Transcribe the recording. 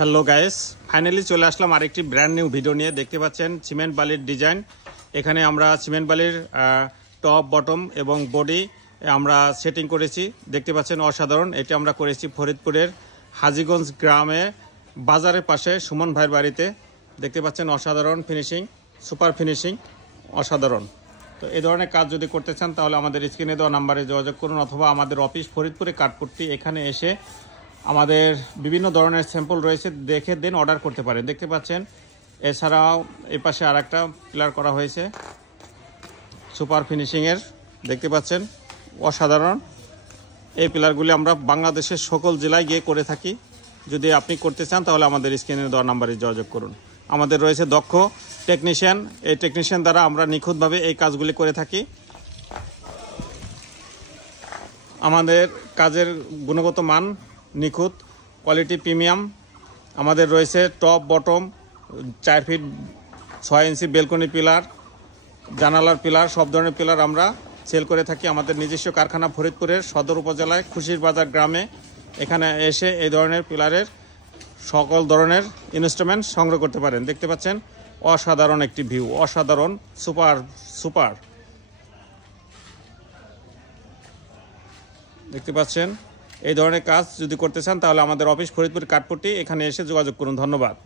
Hello guys, finally চলে আসলাম আরেকটি brand new video নিয়ে। দেখতে পাচ্ছেন সিমেন্ট বালির ডিজাইন। এখানে আমরা সিমেন্ট বালির টপ, বটম এবং বডি আমরা সেটিং করেছি। দেখতে পাচ্ছেন অসাধারণ। এটি আমরা করেছি ফরিদপুরের হাজীগঞ্জ গ্রামে বাজারের পাশে সুমন ভাইয়ের বাড়িতে। দেখতে পাচ্ছেন অসাধারণ ফিনিশিং, সুপার ফিনিশিং, অসাধারণ। তো এই ধরনের কাজ যদি করতে চান তাহলে আমাদের স্ক্রিনে দেওয়া নাম্বারে যোগাযোগ করুন, অথবা আমাদের অফিস ফরিদপুরে কাঠপট্টি, এখানে এসে আমাদের বিভিন্ন ধরনের স্যাম্পল রয়েছে, দেখে দেন অর্ডার করতে পারেন। দেখতে পাচ্ছেন এছাড়াও এই পাশে আর একটা পিলার করা হয়েছে সুপার ফিনিশিংয়ের। দেখতে পাচ্ছেন অসাধারণ। এই পিলারগুলি আমরা বাংলাদেশের সকল জেলায় গিয়ে করে থাকি। যদি আপনি করতে চান তাহলে আমাদের স্ক্রিনে দেওয়া নাম্বারে যোগাযোগ করুন। আমাদের রয়েছে দক্ষ টেকনিশিয়ান। এই টেকনিশিয়ান দ্বারা আমরা নিখুঁতভাবে এই কাজগুলি করে থাকি। আমাদের কাজের গুণগত মান নিখুঁত, কোয়ালিটি প্রিমিয়াম। আমাদের রয়েছে টপ, বটম, 4 ফিট 6 ইঞ্চি বেলকনি পিলার, জানালার পিলার, সব ধরনের পিলার আমরা সেল করে থাকি। আমাদের নিজস্ব কারখানা ফরিদপুরের সদর উপজেলায় খুশির বাজার গ্রামে। এখানে এসে এই ধরনের পিলারের সকল ধরনের ইনস্ট্রুমেন্ট সংগ্রহ করতে পারেন। দেখতে পাচ্ছেন অসাধারণ একটি ভিউ, অসাধারণ, সুপার সুপার। দেখতে পাচ্ছেন এই ধরনের কাজ যদি করতে চান তাহলে আমাদের অফিস ফরিদপুর কাঠপট্টি, এখানে এসে যোগাযোগ করুন। ধন্যবাদ।